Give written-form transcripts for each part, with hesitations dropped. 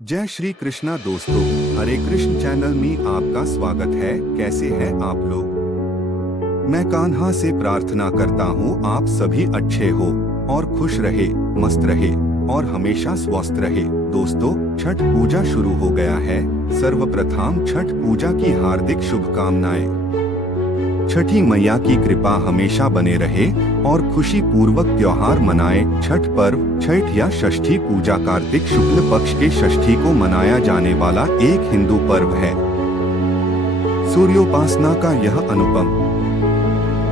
जय श्री कृष्णा दोस्तों, हरे कृष्ण चैनल में आपका स्वागत है। कैसे हैं आप लोग? मैं कान्हा से प्रार्थना करता हूँ आप सभी अच्छे हो और खुश रहे, मस्त रहे और हमेशा स्वस्थ रहे। दोस्तों, छठ पूजा शुरू हो गया है। सर्वप्रथम छठ पूजा की हार्दिक शुभकामनाएं। छठी मैया की कृपा हमेशा बने रहे और खुशी पूर्वक त्योहार मनाए। छठ पर्व, छठ या षष्ठी पूजा कार्तिक शुक्ल पक्ष के षष्ठी को मनाया जाने वाला एक हिंदू पर्व है। सूर्योपासना का यह अनुपम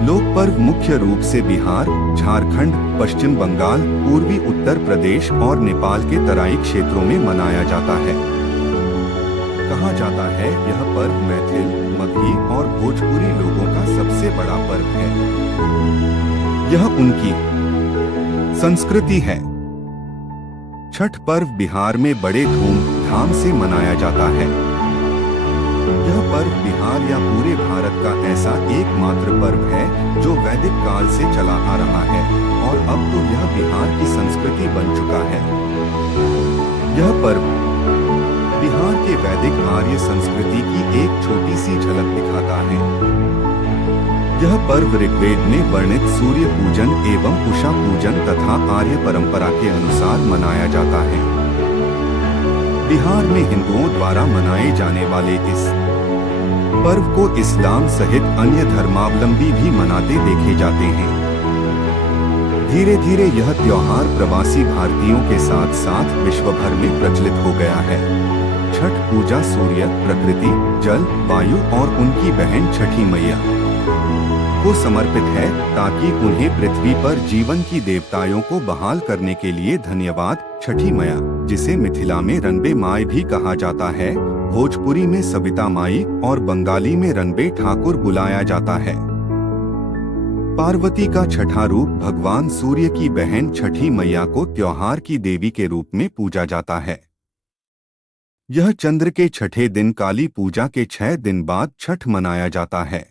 लोक पर्व मुख्य रूप से बिहार, झारखंड, पश्चिम बंगाल, पूर्वी उत्तर प्रदेश और नेपाल के तराई क्षेत्रों में मनाया जाता है। कहा जाता है यह पर्व मैथिल, मगही और भोजपुरी लोगों का सबसे बड़ा पर्व है। यह उनकी संस्कृति है। छठ पर्व बिहार में बड़े धूमधाम से मनाया जाता है। यह पर्व बिहार या पूरे भारत का ऐसा एकमात्र पर्व है जो वैदिक काल से चला आ रहा है और अब तो यह बिहार की संस्कृति बन चुका है। यह पर्व बिहार के वैदिक आर्य संस्कृति की एक छोटी सी झलक दिखाता है। यह पर्व ऋग्वेद में वर्णित सूर्य पूजन एवं उषा पूजन तथा आर्य परंपरा के अनुसार मनाया जाता है। बिहार में हिंदुओं द्वारा मनाए जाने वाले इस पर्व को इस्लाम सहित अन्य धर्मावलंबी भी मनाते देखे जाते हैं। धीरे धीरे यह त्योहार प्रवासी भारतीयों के साथ साथ विश्व भर में प्रचलित हो गया है। छठ पूजा सूर्य, प्रकृति, जल, वायु और उनकी बहन छठी मैया को समर्पित है ताकि उन्हें पृथ्वी पर जीवन की देवताओं को बहाल करने के लिए धन्यवाद। छठी मैया, जिसे मिथिला में रनबे माई भी कहा जाता है, भोजपुरी में सविता माई और बंगाली में रनबे ठाकुर बुलाया जाता है। पार्वती का छठा रूप भगवान सूर्य की बहन छठी मैया को त्योहार की देवी के रूप में पूजा जाता है। यह चंद्र के छठे दिन काली पूजा के 6 दिन बाद छठ मनाया जाता है।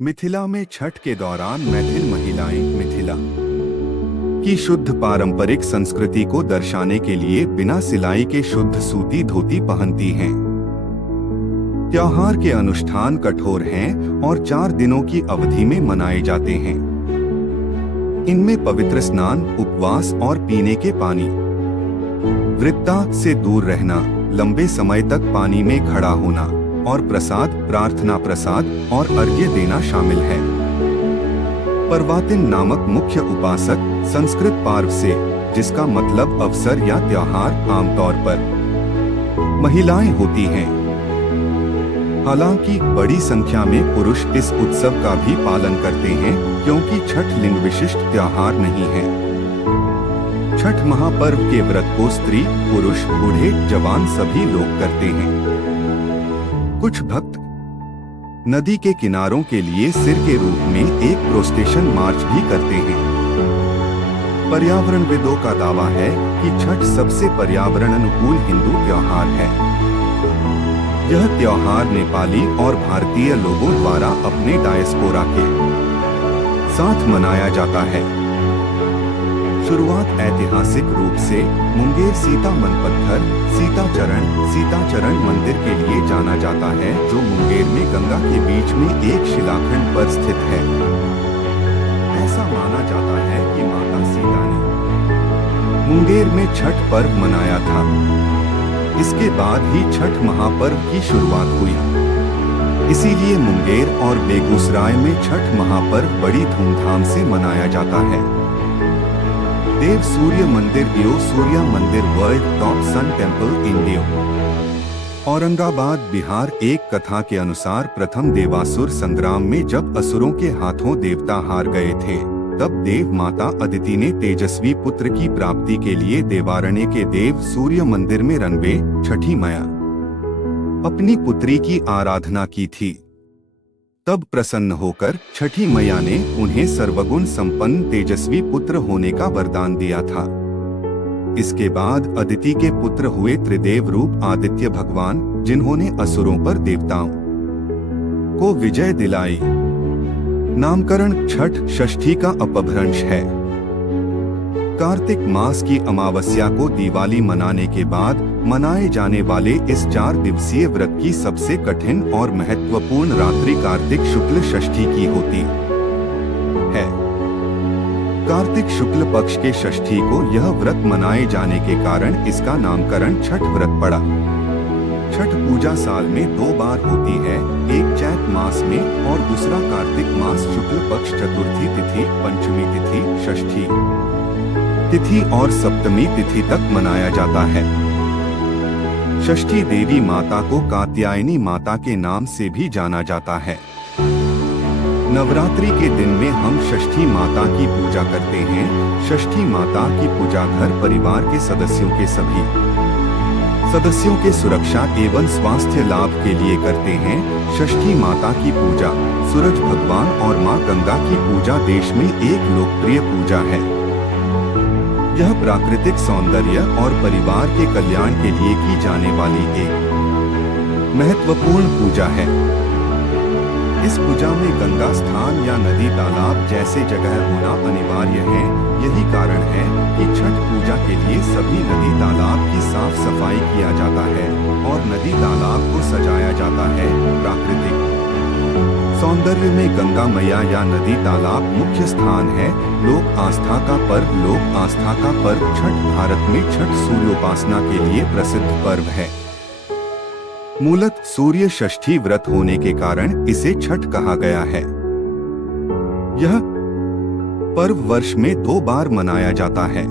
मिथिला में छठ के दौरान मैथिल महिलाएं मिथिला की शुद्ध पारंपरिक संस्कृति को दर्शाने के लिए बिना सिलाई के शुद्ध सूती धोती पहनती हैं। त्योहार के अनुष्ठान कठोर हैं और 4 दिनों की अवधि में मनाए जाते हैं। इनमें पवित्र स्नान, उपवास और पीने के पानी वृत्ता से दूर रहना, लंबे समय तक पानी में खड़ा होना और प्रसाद, प्रार्थना प्रसाद और अर्घ्य देना शामिल है। पर्वातिन नामक मुख्य उपासक संस्कृत पार्व से, जिसका मतलब अवसर या त्योहार, आमतौर पर महिलाएं होती हैं। हालांकि बड़ी संख्या में पुरुष इस उत्सव का भी पालन करते हैं क्योंकि छठ लिंग विशिष्ट त्योहार नहीं है। छठ महापर्व के व्रत को स्त्री, पुरुष, बूढ़े, जवान सभी लोग करते हैं। कुछ भक्त नदी के किनारों के लिए सिर के रूप में एक प्रोस्टेशन मार्च भी करते हैं। पर्यावरणविदों का दावा है कि छठ सबसे पर्यावरण अनुकूल हिंदू त्योहार है। यह त्योहार नेपाली और भारतीय लोगों द्वारा अपने डायस्पोरा के साथ मनाया जाता है। शुरुआत ऐतिहासिक रूप से मुंगेर सीता मनपत्थर सीताचरण मंदिर के लिए जाना जाता है, जो मुंगेर में गंगा के बीच में एक शिलाखंड पर स्थित है। ऐसा माना जाता है कि माता सीता ने मुंगेर में छठ पर्व मनाया था। इसके बाद ही छठ महापर्व की शुरुआत हुई। इसीलिए मुंगेर और बेगूसराय में छठ महापर्व बड़ी धूमधाम से मनाया जाता है। देव सूर्य मंदिर दियो सूर्या मंदिर world top sun temple India, Aurangabad, Bihar. एक कथा के अनुसार प्रथम देवासुर संग्राम में जब असुरों के हाथों देवता हार गए थे, तब देव माता अदिति ने तेजस्वी पुत्र की प्राप्ति के लिए देवारण्य के देव सूर्य मंदिर में रनबे छठी मैया अपनी पुत्री की आराधना की थी। तब प्रसन्न होकर छठी मैया ने उन्हें सर्वगुण संपन्न तेजस्वी पुत्र होने का वरदान दिया था। इसके बाद अदिति के पुत्र हुए त्रिदेव रूप आदित्य भगवान, जिन्होंने असुरों पर देवताओं को विजय दिलाई। नामकरण छठ षष्ठी का अपभ्रंश है। कार्तिक मास की अमावस्या को दिवाली मनाने के बाद मनाए जाने वाले इस 4 दिवसीय व्रत की सबसे कठिन और महत्वपूर्ण रात्रि कार्तिक शुक्ल षष्ठी की होती है। कार्तिक शुक्ल पक्ष के षष्ठी को यह व्रत मनाए जाने के कारण इसका नामकरण छठ व्रत पड़ा। छठ पूजा साल में 2 बार होती है, एक चैत मास में और दूसरा कार्तिक मास शुक्ल पक्ष चतुर्थी तिथि, पंचमी तिथि, षष्ठी तिथि और सप्तमी तिथि तक मनाया जाता है। षष्ठी देवी माता को कात्यायनी माता के नाम से भी जाना जाता है। नवरात्रि के दिन में हम षष्ठी माता की पूजा करते हैं। षष्ठी माता की पूजा घर परिवार के सदस्यों के सुरक्षा एवं स्वास्थ्य लाभ के लिए करते हैं। षष्ठी माता की पूजा सूरज भगवान और मां गंगा की पूजा देश में एक लोकप्रिय पूजा है। यह प्राकृतिक सौंदर्य और परिवार के कल्याण के लिए की जाने वाली एक महत्वपूर्ण पूजा है। इस पूजा में गंगा स्थान या नदी तालाब जैसे जगह होना अनिवार्य है। यही कारण है कि छठ पूजा के लिए सभी नदी तालाब की साफ सफाई किया जाता है और नदी तालाब को सजाया जाता है। प्राकृतिक सौंदर्य में गंगा मैया या नदी तालाब मुख्य स्थान है। लोक आस्था का पर्व छठ भारत में छठ सूर्योपासना के लिए प्रसिद्ध पर्व है। मूलतः सूर्य षष्ठी व्रत होने के कारण इसे छठ कहा गया है। यह पर्व वर्ष में 2 बार मनाया जाता है,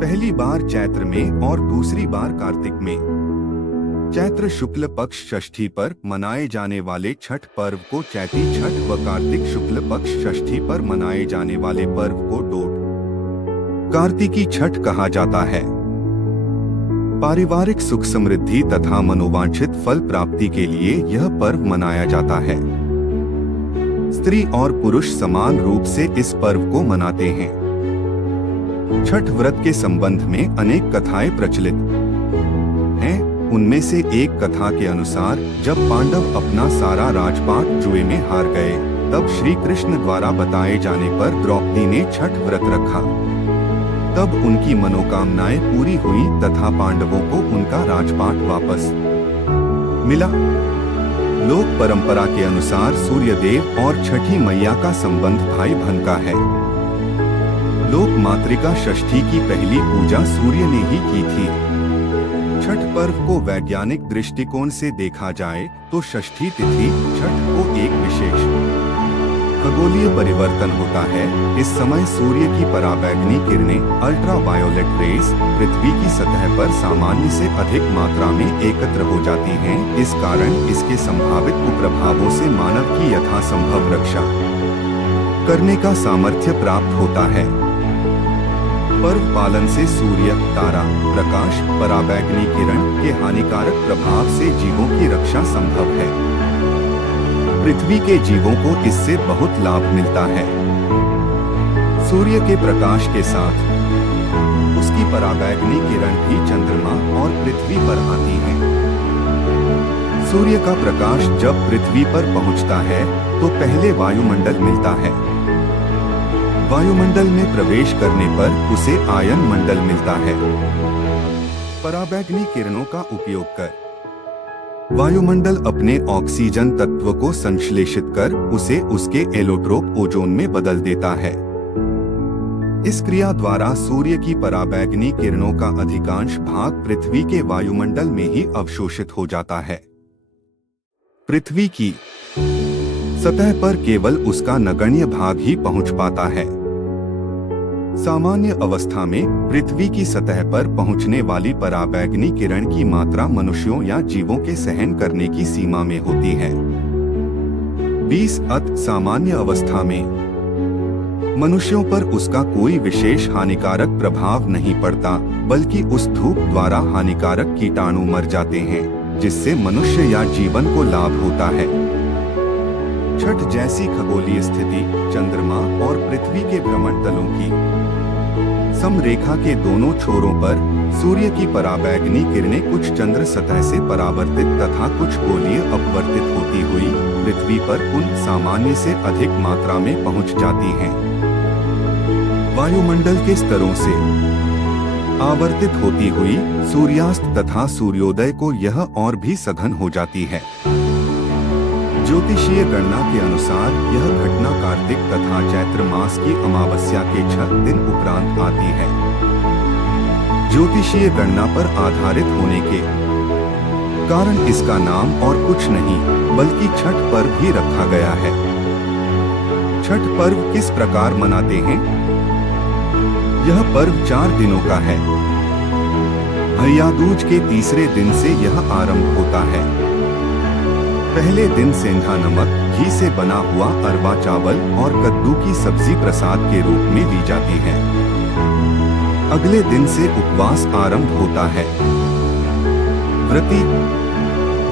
पहली बार चैत्र में और दूसरी बार कार्तिक में। चैत्र शुक्ल पक्ष षष्ठी पर मनाए जाने वाले छठ पर्व को चैती छठ व कार्तिक शुक्ल पक्ष षष्ठी पर मनाए जाने वाले पर्व को डोट कार्तिकी छठ कहा जाता है। पारिवारिक सुख समृद्धि तथा मनोवांछित फल प्राप्ति के लिए यह पर्व मनाया जाता है। स्त्री और पुरुष समान रूप से इस पर्व को मनाते हैं। छठ व्रत के संबंध में अनेक कथाएं प्रचलित हैं। उनमें से एक कथा के अनुसार जब पांडव अपना सारा राजपाट जुए में हार गए, तब श्री कृष्ण द्वारा बताए जाने पर द्रौपदी ने छठ व्रत रखा। तब उनकी मनोकामनाएं पूरी हुई तथा पांडवों को उनका राजपाट वापस मिला। लोक परंपरा के अनुसार सूर्यदेव और छठी मैया का संबंध भाई बहन का है। लोक मातृका षष्ठी की पहली पूजा सूर्य ने ही की थी। छठ पर्व को वैज्ञानिक दृष्टिकोण से देखा जाए तो षष्ठी तिथि छठ को एक विशेष खगोलीय परिवर्तन होता है। इस समय सूर्य की पराबैंगनी किरणें अल्ट्रावायोलेट रेस पृथ्वी की सतह पर सामान्य से अधिक मात्रा में एकत्र हो जाती हैं। इस कारण इसके संभावित कुप्रभावों से मानव की यथासंभव रक्षा करने का सामर्थ्य प्राप्त होता है। पर्व पालन से सूर्य, तारा, प्रकाश, पराबैंगनी किरण के हानिकारक प्रभाव से जीवों की रक्षा संभव है। पृथ्वी के जीवों को इससे बहुत लाभ मिलता है। सूर्य के प्रकाश के साथ उसकी पराबैंगनी किरण भी चंद्रमा और पृथ्वी पर आती है। सूर्य का प्रकाश जब पृथ्वी पर पहुंचता है तो पहले वायुमंडल मिलता है। वायुमंडल में प्रवेश करने पर उसे आयन मंडल मिलता है। पराबैंगनी किरणों का उपयोग कर वायुमंडल अपने ऑक्सीजन तत्व को संश्लेषित कर उसे उसके एलोट्रोप ओजोन में बदल देता है। इस क्रिया द्वारा सूर्य की पराबैंगनी किरणों का अधिकांश भाग पृथ्वी के वायुमंडल में ही अवशोषित हो जाता है। पृथ्वी की सतह पर केवल उसका नगण्य भाग ही पहुंच पाता है। सामान्य अवस्था में पृथ्वी की सतह पर पहुंचने वाली पराबैंगनी किरण की मात्रा मनुष्यों या जीवों के सहन करने की सीमा में होती है। 20 अत सामान्य अवस्था में मनुष्यों पर उसका कोई विशेष हानिकारक प्रभाव नहीं पड़ता, बल्कि उस धूप द्वारा हानिकारक कीटाणु मर जाते हैं, जिससे मनुष्य या जीवन को लाभ होता है। छठ जैसी खगोलीय स्थिति चंद्रमा और पृथ्वी के भ्रमण तलों की समरेखा के दोनों छोरों पर सूर्य की पराबैंगनी किरणें कुछ चंद्र सतह से परावर्तित तथा कुछ गोलीय अपवर्तित होती हुई पृथ्वी पर उन सामान्य से अधिक मात्रा में पहुंच जाती हैं। वायुमंडल के स्तरों से आवर्तित होती हुई सूर्यास्त तथा सूर्योदय को यह और भी सघन हो जाती है। ज्योतिषीय गणना के अनुसार यह घटना कार्तिक तथा चैत्र मास की अमावस्या के 6 दिन उपरांत आती है। ज्योतिषीय गणना पर आधारित होने के कारण इसका नाम और कुछ नहीं बल्कि छठ पर्व भी रखा गया है। छठ पर्व किस प्रकार मनाते हैं? यह पर्व 4 दिनों का है। भैया दूज के तीसरे दिन से यह आरंभ होता है। पहले दिन सेंधा नमक, घी से बना हुआ अरवा चावल और कद्दू की सब्जी प्रसाद के रूप में दी जाती है। अगले दिन से उपवास आरंभ होता है। व्रती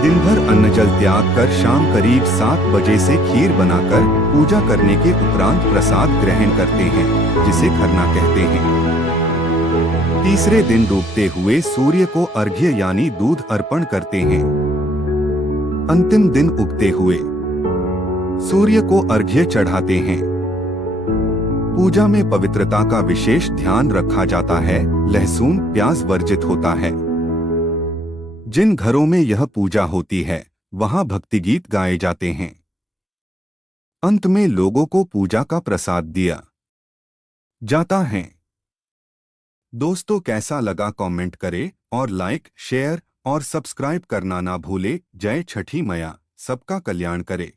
दिन भर अन्न जल त्याग कर शाम करीब 7 बजे से खीर बनाकर पूजा करने के उपरांत प्रसाद ग्रहण करते हैं, जिसे खरना कहते हैं। तीसरे दिन डूबते हुए सूर्य को अर्घ्य यानी दूध अर्पण करते हैं। अंतिम दिन उगते हुए सूर्य को अर्घ्य चढ़ाते हैं। पूजा में पवित्रता का विशेष ध्यान रखा जाता है। लहसुन प्याज वर्जित होता है। जिन घरों में यह पूजा होती है वहां भक्ति गीत गाए जाते हैं। अंत में लोगों को पूजा का प्रसाद दिया जाता है। दोस्तों, कैसा लगा कमेंट करें और लाइक, शेयर और सब्सक्राइब करना ना भूले। जय छठी मैया सबका कल्याण करे।